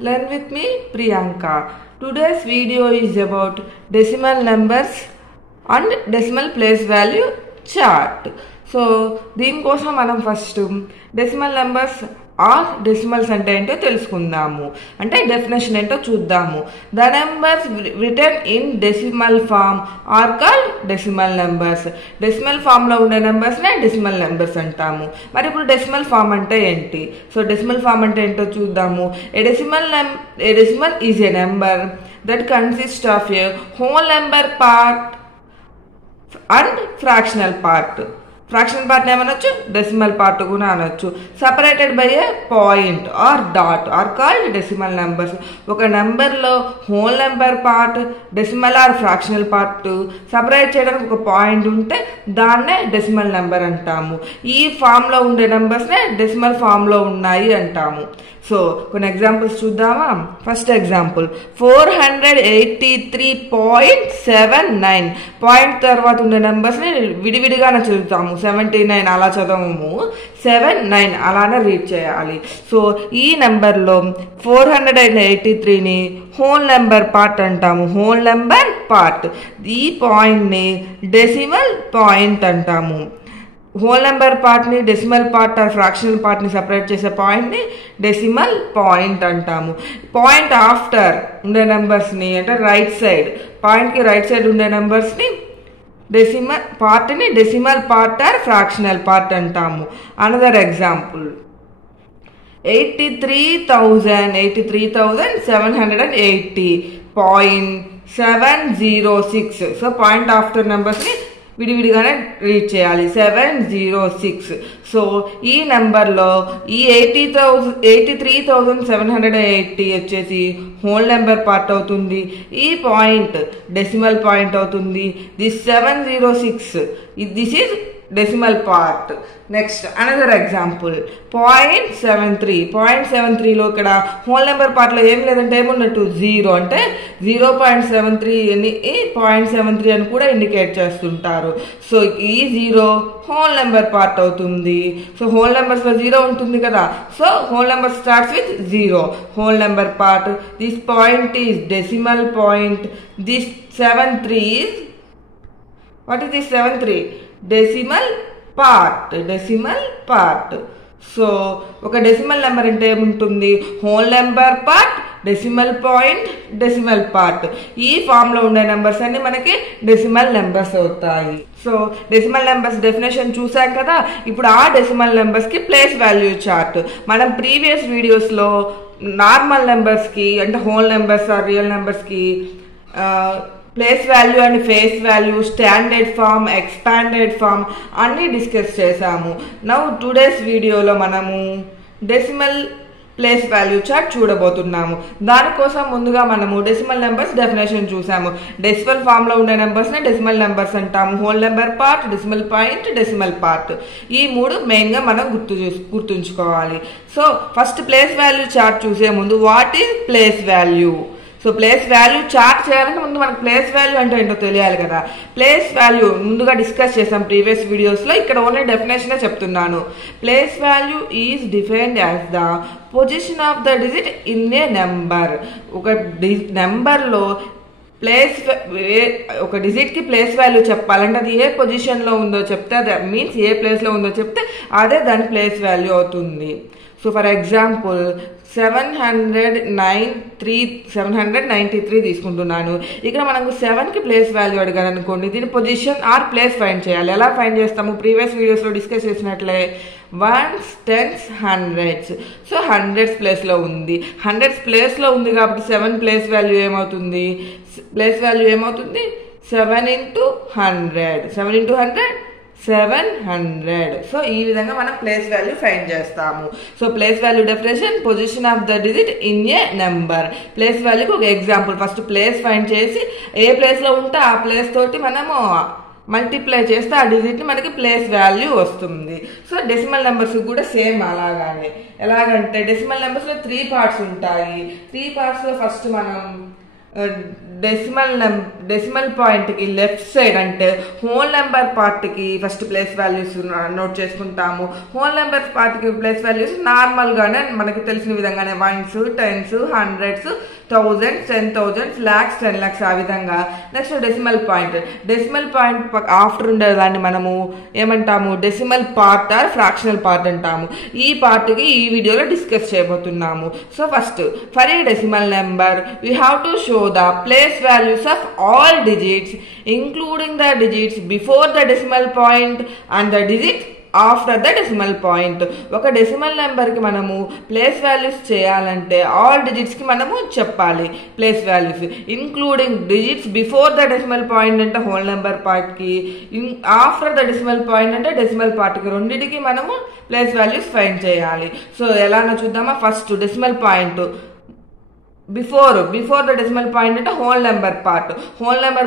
Learn with me, Priyanka. Today's video is about decimal numbers and decimal place value chart. So, దీనికోసం మనం first decimal numbers or decimals అంటే ఏంటో తెలుసుకుందాము. అంటే definition ఏంటో చూద్దాము. The numbers written in decimal form are called decimal numbers. Decimal ఫామ్లో ఉండే నెంబర్స్నే డెసిమల్ నెంబర్స్ అంటాము. మరి ఇప్పుడు డెసిమల్ ఫామ్ అంటే ఏంటి? సో డెసిమల్ ఫామ్ అంటే ఏంటో చూద్దాము. A decimal is a number that consist of a whole number part and fractional part. Fractional part ఏమనొచ్చు, డెసిమల్ పార్ట్ కూడా అనొచ్చు. Separated by a point or dot are called decimal numbers. ఒక నెంబర్లో whole number part, decimal or fractional part separate చేయడానికి ఒక point ఉంటే దాన్నే decimal number అంటాము. ఈ ఫామ్లో ఉండే నెంబర్స్నే డెసిమల్ ఫామ్లో ఉన్నాయి అంటాము. సో కొన్ని ఎగ్జాంపుల్స్ చూద్దామా. First example 483.79. పాయింట్ తర్వాత ఉండే నెంబర్స్ని విడివిడిగానే చదువుతాము. 79 అలా చదవము, 79 అలానే రీడ్ చేయాలి. సో ఈ నెంబర్లో 483ని హోల్ నెంబర్ పార్ట్ అంటాము. Whole number part. ఈ పాయింట్ని డెసిమల్ పాయింట్ అంటాము. హోల్ నెంబర్ పార్ట్ని డెసిమల్ పార్ట్ ఆర్ ఫ్రాక్షనల్ పార్ట్ని సపరేట్ చేసే పాయింట్ని డెసిమల్ పాయింట్ అంటాము. పాయింట్ ఆఫ్టర్ ఉండే నెంబర్స్ని అంటే రైట్ సైడ్, పాయింట్కి రైట్ సైడ్ ఉండే నెంబర్స్ని డెసిమల్ పార్ట్ని decimal part or fractional part అంటాము. Another example 83,780.706. So point after నెంబర్స్ని విడివిడిగానే రీడ్ చేయాలి. 706. సో ఈ నెంబర్లో ఈ 83,780 వచ్చేసి హోల్ నెంబర్ పార్ట్ అవుతుంది. ఈ పాయింట్ డెసిమల్ పాయింట్ అవుతుంది. This 706 this is decimal part. Next another example 0.73. ఇక్కడ హోల్ నెంబర్ పార్ట్లో ఏం లేదంటే ఏమున్నట్టు 0 అంటే 0.73 అని 0.73 అని కూడా ఇండికేట్ చేస్తుంటారు. సో ఈ 0 హోల్ నెంబర్ పార్ట్ అవుతుంది. సో హోల్ నెంబర్స్లో 0 ఉంటుంది కదా. So whole number starts with 0. Whole number part. This point is decimal point. This 73 is what is this 73? Decimal part. Decimal part. So ఒక డెసిమల్ నెంబర్ అంటే ఏముంటుంది? Whole number part, decimal point, decimal part. ఈ ఫామ్లో ఉండే numbers అన్ని మనకి decimal numbers అవుతాయి. So decimal numbers definition చూసాం కదా. ఇప్పుడు ఆ డెసిమల్ నెంబర్స్కి ప్లేస్ వాల్యూ చార్ట్. మనం ప్రీవియస్ వీడియోస్లో నార్మల్ నెంబర్స్కి అంటే హోల్ నెంబర్స్ ఆర్ రియల్ నెంబర్స్కి place value and face value, standard form, expanded form అన్నీ డిస్కస్ చేసాము. నౌ టుడేస్ వీడియోలో మనము డెసిమల్ ప్లేస్ వాల్యూ చార్ట్ చూడబోతున్నాము. దానికోసం ముందుగా మనము డెసిమల్ నెంబర్స్ డెఫినేషన్ చూసాము. డెసిమల్ ఫామ్లో ఉండే నెంబర్స్ని డెసిమల్ నెంబర్స్ అంటాము. Whole number part, decimal point, decimal part. ఈ మూడు మెయిన్గా మనం గుర్తుంచుకోవాలి. So first place value chart చూసే ముందు what is place value? So place value chart చేయాలంటే ముందు మనకు ప్లేస్ వాల్యూ అంటే ఏంటో తెలియాలి కదా. ప్లేస్ వాల్యూ ముందుగా డిస్కస్ చేసాం ప్రీవియస్ వీడియోస్లో. ఇక్కడ ఓన్లీ డెఫినేషనే చెప్తున్నాను. Place value is defined as the position of the digit in a number. ఒక నెంబర్లో ఒక డిజిట్కి ప్లేస్ వాల్యూ చెప్పాలంటే అది ఏ పొజిషన్లో ఉందో చెప్తే, అది మీన్స్ ఏ ప్లేస్లో ఉందో చెప్తే అదే దాని ప్లేస్ వాల్యూ అవుతుంది. సో ఫర్ ఎగ్జాంపుల్ 793 తీసుకుంటున్నాను. ఇక్కడ మనకు 7కి ప్లేస్ వాల్యూ అడిగాను అనుకోండి. దీని పొజిషన్ ఆర్ ప్లేస్ ఫైండ్ చేయాలి. ఎలా ఫైండ్ చేస్తాము? ప్రీవియస్ వీడియోస్లో డిస్కస్ చేసినట్లే 1s, 10s, 100s. So 100s ప్లేస్లో ఉంది. 100s ప్లేస్లో ఉంది కాబట్టి 7 ప్లేస్ వాల్యూ ఏమవుతుంది? 7 into 100. 7 into 100 700. సో ఈ విధంగా మనం ప్లేస్ వాల్యూ ఫైండ్ చేస్తాము. So place value definition position of the digit in a number. ప్లేస్ వాల్యూకి ఒక ఎగ్జాంపుల్. ఫస్ట్ ప్లేస్ ఫైండ్ చేసి ఏ ప్లేస్లో ఉంటే ఆ ప్లేస్ తోటి మనము మల్టిప్లై చేస్తే ఆ డిజిట్ని మనకి ప్లేస్ వాల్యూ వస్తుంది. సో డెసిమల్ నెంబర్స్ కూడా సేమ్ అలాగానే. ఎలాగంటే డెసిమల్ నెంబర్స్లో 3 పార్ట్స్ ఉంటాయి. 3 పార్ట్స్లో ఫస్ట్ మనం డెసిమల్ పాయింట్కి లెఫ్ట్ సైడ్ అంటే హోల్ నెంబర్ పార్ట్కి ఫస్ట్ ప్లేస్ వాల్యూస్ నోట్ చేసుకుంటాము. హోల్ నెంబర్ పార్ట్కి ప్లేస్ వాల్యూస్ నార్మల్గానే మనకి తెలిసిన విధంగానే 1s, 10s, 100s, 1000s, 10,000s, lakhs, 10 lakhs ఆ విధంగా. నెక్స్ట్ డెసిమల్ పాయింట్ ఆఫ్టర్ ఉండేదాన్ని మనము ఏమంటాము, decimal part or fractional part అంటాము. ఈ పార్ట్కి ఈ వీడియోలో డిస్కస్ చేయబోతున్నాము. So first for a decimal number we have to show the place values of all digits including the digits before the decimal point and the digits after the decimal point. ఒక decimal నెంబర్కి మనము place values చేయాలంటే all డిజిట్స్కి మనము చెప్పాలి place values, including digits before the decimal point అంటే whole number పార్ట్కి, after the decimal point అంటే decimal పార్ట్కి, రెండింటికి మనము ప్లేస్ వాల్యూస్ ఫైండ్ చేయాలి. సో ఎలానో చూద్దామా. First decimal point before the decimal point అంటే హోల్ నెంబర్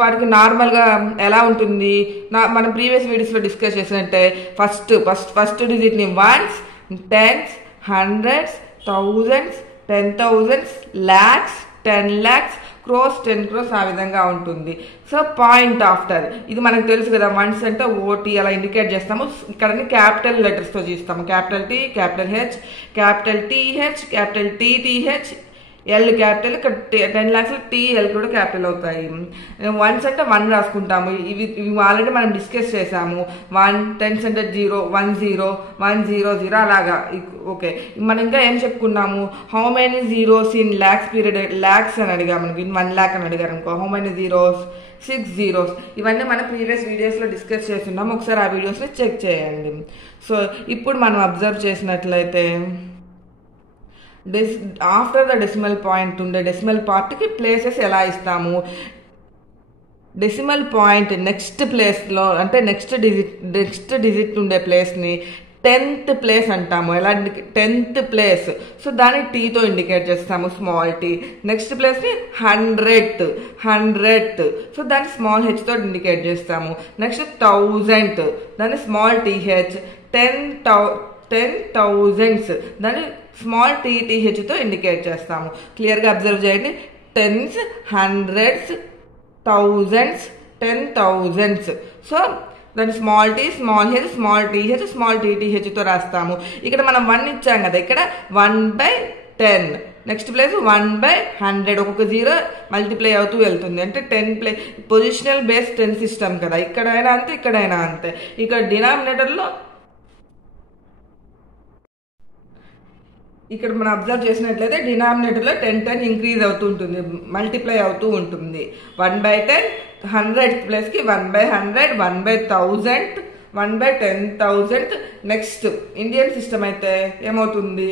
పార్ట్కి నార్మల్గా ఎలా ఉంటుంది, మనం ప్రీవియస్ వీడియోస్లో డిస్కస్ చేసినట్టే first డిజిట్ని 1s, 10s, 100s, 1000s, 10,000s, lakhs, 10 lakhs, crores, 10 crores ఆ విధంగా ఉంటుంది. సో పాయింట్ ఆఫ్టర్ ఇది మనకు తెలుసు కదా, 1s అంటే ఓటీ అలా ఇండికేట్ చేస్తాము. ఇక్కడ క్యాపిటల్ లెటర్స్తో చేస్తాము, capital T, capital H, capital TH, capital TTH, L capital. ఇక్కడ 10 lakhs TL కూడా క్యాపిటల్ అవుతాయి. 1s అంటే 1 రాసుకుంటాము. ఇవి ఆల్రెడీ మనం డిస్కస్ చేసాము. 1, 10s అంటే 0, 1 0, 1 0 0 అలాగా. ఓకే, మనం ఇంకా ఏం చెప్పుకున్నాము, how many zeros in lakhs period, lakhs అని అడిగా మనకి 1 lakh అని అడిగారు అనుకో, హౌ మెనీ జీరోస్, 6 zeros. ఇవన్నీ మనం ప్రీవియస్ వీడియోస్లో డిస్కస్ చేస్తున్నాం, ఒకసారి ఆ వీడియోస్ని చెక్ చేయండి. సో ఇప్పుడు మనం అబ్జర్వ్ చేసినట్లయితే ఆఫ్టర్ ద డెసిమల్ పాయింట్ ఉండే డెసిమల్ పార్ట్కి ప్లేసెస్ ఎలా ఇస్తాము. డెసిమల్ పాయింట్ నెక్స్ట్ ప్లేస్లో అంటే నెక్స్ట్ డిజిట్ ఉండే ప్లేస్ని 10th ప్లేస్ అంటాము. ఎలా 10th ప్లేస్, సో దాన్ని టీతో ఇండికేట్ చేస్తాము, స్మాల్ టీ. నెక్స్ట్ ప్లేస్ని 100th, సో దాన్ని స్మాల్ హెచ్తో ఇండికేట్ చేస్తాము. నెక్స్ట్ 1000th, దాన్ని స్మాల్ TH. 10,000s, దాన్ని స్మాల్ TTHతో ఇండికేట్ చేస్తాము. క్లియర్గా అబ్జర్వ్ చేయండి. 10s, 100s, 1000s, 10,000s. సో దాన్ని small T, small H, small TH, small TTHతో రాస్తాము. ఇక్కడ మనం 1 ఇచ్చాం కదా, ఇక్కడ 1/10. నెక్స్ట్ ప్లేస్ 1/100, ఒక్కొక్క 0 మల్టిప్లై అవుతూ వెళ్తుంది. అంటే 10 పొజిషనల్ బేస్ 10 సిస్టమ్ కదా, ఇక్కడైనా అంతే ఇక్కడైనా అంతే. ఇక్కడ డినామినేటర్లో ఇక్కడ మనం అబ్జర్వ్ చేసినట్లయితే డినామినేటర్లో 10 ఇంక్రీజ్ అవుతూ ఉంటుంది, మల్టిప్లై అవుతూ ఉంటుంది. 1/10, 100th ప్లేస్కి 1/100, 1/1000, 1/10,000. నెక్స్ట్ ఇండియన్ సిస్టమ్ అయితే ఏమవుతుంది,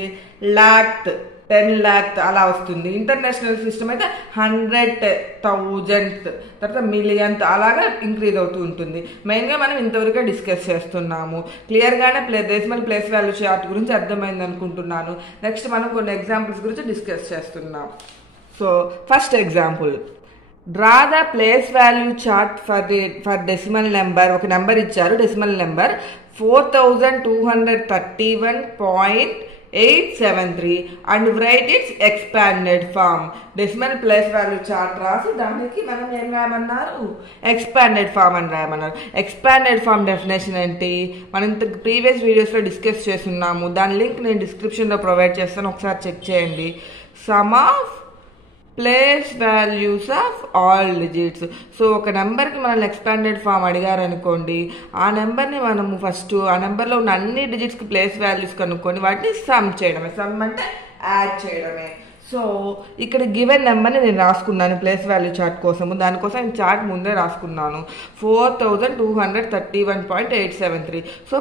lakh, 10 lakh అలా వస్తుంది. ఇంటర్నేషనల్ సిస్టమ్ అయితే 100,000th, తర్వాత మిలియన్త్ అలాగా ఇంక్రీజ్ అవుతూ ఉంటుంది. మెయిన్గా మనం ఇంతవరకు డిస్కస్ చేస్తున్నాము. క్లియర్గానే డెసిమల్ ప్లేస్ వాల్యూ చార్ట్ గురించి అర్థమైంది అనుకుంటున్నాను. నెక్స్ట్ మనం కొన్ని ఎగ్జాంపుల్స్ గురించి డిస్కస్ చేస్తున్నాం. So first example, draw the place value chart for decimal number. ఒక నెంబర్ ఇచ్చారు, decimal number 4223.873 and write its expanded form. Decimal place value chart రాసి దానికి మనం ఏం రాయమన్నారు, ఎక్స్పాండెడ్ ఫామ్ అని రాయమన్నారు. ఎక్స్పాండెడ్ ఫామ్ డెఫినేషన్ ఏంటి, మనం ప్రీవియస్ వీడియోస్లో డిస్కస్ చేస్తున్నాము. దాని లింక్ నేను డిస్క్రిప్షన్లో ప్రొవైడ్ చేస్తాను, ఒకసారి చెక్ చేయండి. Some of place values of all digits. So ఒక నెంబర్కి మనల్ని ఎక్స్పాండెడ్ ఫామ్ అడిగారు అనుకోండి, ఆ నెంబర్ని మనము ఫస్ట్ ఆ నెంబర్లో ఉన్న అన్ని డిజిట్స్కి ప్లేస్ వాల్యూస్ కనుక్కొని వాటిని సమ్ చేయడమే. సమ్ అంటే యాడ్ చేయడమే. సో ఇక్కడ గివెన్ నెంబర్ని నేను రాసుకున్నాను ప్లేస్ వాల్యూ చార్ట్ కోసము. దానికోసం నేను చార్ట్ ముందే రాసుకున్నాను, 4231.873. సో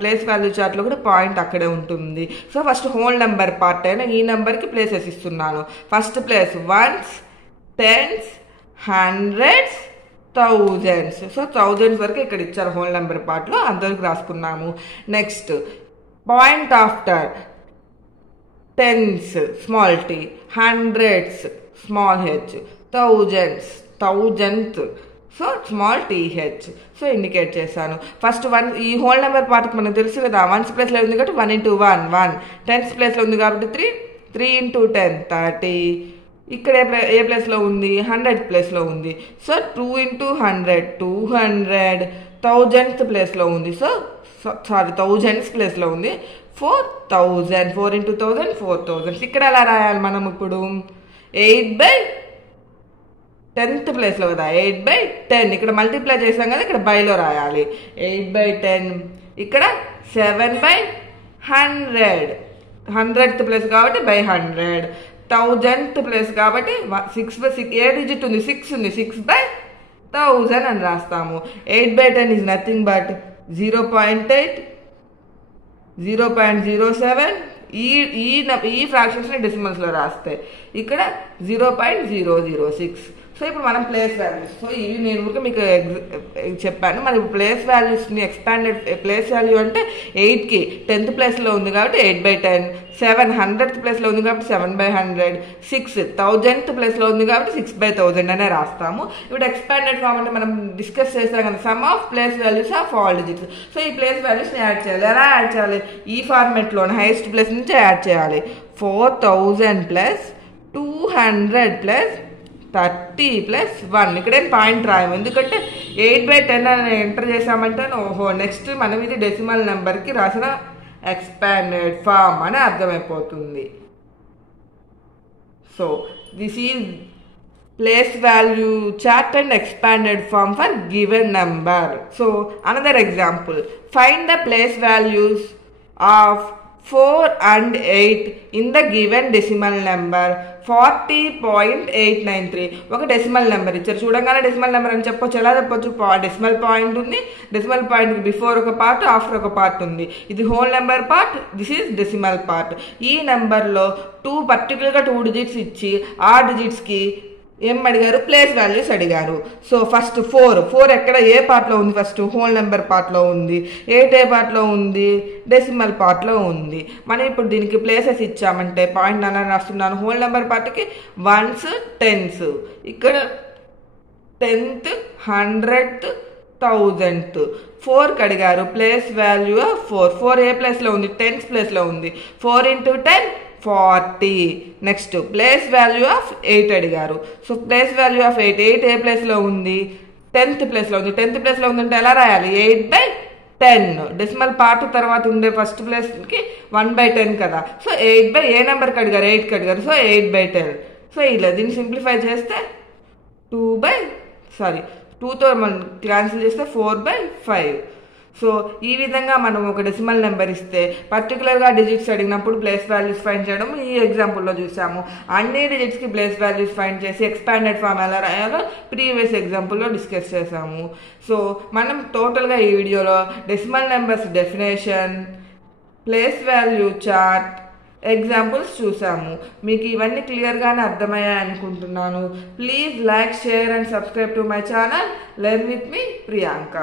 ప్లేస్ వాల్యూ చార్ట్లో కూడా పాయింట్ అక్కడే ఉంటుంది. So first whole number part అయినా ఈ నెంబర్కి ప్లేసెస్ ఇస్తున్నాను. First place 1s, 10s, 100s, 1000s. So 1000s వరకు ఇక్కడ ఇచ్చారు హోల్ నెంబర్ పార్ట్లో, అంతవరకు రాసుకున్నాము. Next point after 10s small t, 100s small h, 1000th so small TH. So indicate చేశాను. ఫస్ట్ 1 ఈ హోల్ నెంబర్ పార్ట్కి మనకు తెలుసు కదా, 1s ప్లేస్లో ఉంది కాబట్టి 1 × 1 1, 10s ప్లేస్లో ఉంది కాబట్టి 3 × 10 30, ఇక్కడ ఏ ప్లేస్లో ఉంది 100th ప్లేస్లో ఉంది. సో 2 into 100 200 1000th ప్లేస్లో ఉంది. సో సారీ 1000th ప్లేస్లో ఉంది. 4000 4 into 1000 4000. ఇక్కడ ఎలా రాయాలి మనం ఇప్పుడు 8/10th ప్లేస్లో కదా 8/10. ఇక్కడ మల్టిప్లై చేసాం కదా ఇక్కడ బైలో రాయాలి 8/10. ఇక్కడ 7/100 100th ప్లేస్ కాబట్టి బై 100. 1000th ప్లేస్ కాబట్టి 6/6 ఏ డిజిట్ ఉంది 6 ఉంది 6/1000 అని రాస్తాము. 8/10 ఈజ్ నథింగ్ బట్ 0.8 0.07. ఈ ఫ్రాక్షన్స్ని డెసిమల్స్లో రాస్తే ఇక్కడ 0.006. సో ఇప్పుడు మనం ప్లేస్ వాల్యూస్, సో ఇవి నేను ఊరికే మీకు చెప్పాను. మరి ప్లేస్ వాల్యూస్ని ఎక్స్పాండెడ్ ప్లేస్ వాల్యూ అంటే 8కి 10th ప్లేస్లో ఉంది కాబట్టి 8/10. 7 100th ప్లేస్లో ఉంది కాబట్టి 7/100. 6 1000th ప్లేస్లో ఉంది కాబట్టి 6/1000 అనే రాస్తాము. ఇప్పుడు ఎక్స్పాండెడ్ ఫామ్ అంటే మనం డిస్కస్ చేస్తాం కదా some of place values of all digits. So ఈ ప్లేస్ వాల్యూస్ని యాడ్ చేయాలి. ఎలా యాడ్ చేయాలి? ఈ ఫార్మెట్లోనే హైయెస్ట్ ప్లేస్ నుంచి యాడ్ చేయాలి. 4000 + 200 + 30 + 1. ఇక్కడేం పాయింట్ రాయము ఎందుకంటే 8/10 అని ఎంటర్ చేసామంటే ఓహో నెక్స్ట్ మనం ఇది డెసిమల్ నెంబర్కి రాసిన ఎక్స్పాండెడ్ ఫామ్ అని అర్థమైపోతుంది. So this is place value chart and expanded form for given number. So another example, find the place values of 4 and 8 in the given decimal number 40.893. ఒక decimal number ఇచ్చారు, చూడంగానే decimal number అని చెప్పొచ్చు. ఎలా చెప్పొచ్చు? Decimal point ఉంది, decimal పాయింట్కి before ఒక పార్ట్ ఆఫ్టర్ ఒక పార్ట్ ఉంది. ఇది whole number part, this is decimal part. ఈ నెంబర్లో పర్టికులర్గా 2 డిజిట్స్ ఇచ్చి ఆ డిజిట్స్కి ఏం అడిగారు? ప్లేస్ వాల్యూస్ అడిగారు. సో ఫస్ట్ 4 ఎక్కడ ఏ పార్ట్లో ఉంది? ఫస్ట్ హోల్ నెంబర్ పార్ట్లో ఉంది. 8 ఏ పార్ట్లో ఉంది? డెసిమల్ పార్ట్లో ఉంది. మనం ఇప్పుడు దీనికి ప్లేసెస్ ఇచ్చామంటే పాయింట్ అలా రాస్తున్నాను. హోల్ నెంబర్ పార్ట్కి 1s 10s, ఇక్కడ 10th 100th 1000th. 4కి అడిగారు ప్లేస్ వాల్యూ ఆఫ్ 4 ఏ ప్లేస్లో ఉంది? 10th ప్లేస్లో ఉంది. 4 into 10 40. Next place value of 8 అడిగారు. సో ప్లేస్ వాల్యూ ఆఫ్ 8 ఏ ప్లేస్లో ఉంది? 10th ప్లేస్లో ఉంది. 10th ప్లేస్లో ఉందంటే ఎలా రాయాలి? 8/10. డెసిమల్ పార్ట్ తర్వాత ఉండే ఫస్ట్ ప్లేస్కి 1/10 కదా. సో 8 ఏ నెంబర్కి అడిగారు? 8కి అడిగారు. సో 8/10. సో ఇలా దీన్ని సింప్లిఫై చేస్తే 2తో మనం క్యాన్సిల్ చేస్తే 4/5. సో ఈ విధంగా మనం ఒక డెసిమల్ నెంబర్ ఇస్తే పర్టికులర్గా డిజిట్స్ అడిగినప్పుడు ప్లేస్ వాల్యూస్ ఫైండ్ చేయడం ఈ ఎగ్జాంపుల్లో చూసాము. అన్ని డిజిట్స్కి ప్లేస్ వాల్యూస్ ఫైండ్ చేసి ఎక్స్పాండెడ్ ఫామ్ ఎలా రాయాలో ప్రీవియస్ ఎగ్జాంపుల్లో డిస్కస్ చేసాము. సో మనం టోటల్గా ఈ వీడియోలో decimal numbers definition, place value chart, examples చూసాము. మీకు ఇవన్నీ క్లియర్గానే అర్థమయ్యాయి అనుకుంటున్నాను. Please like, share and subscribe to my channel learn with me Priyanka.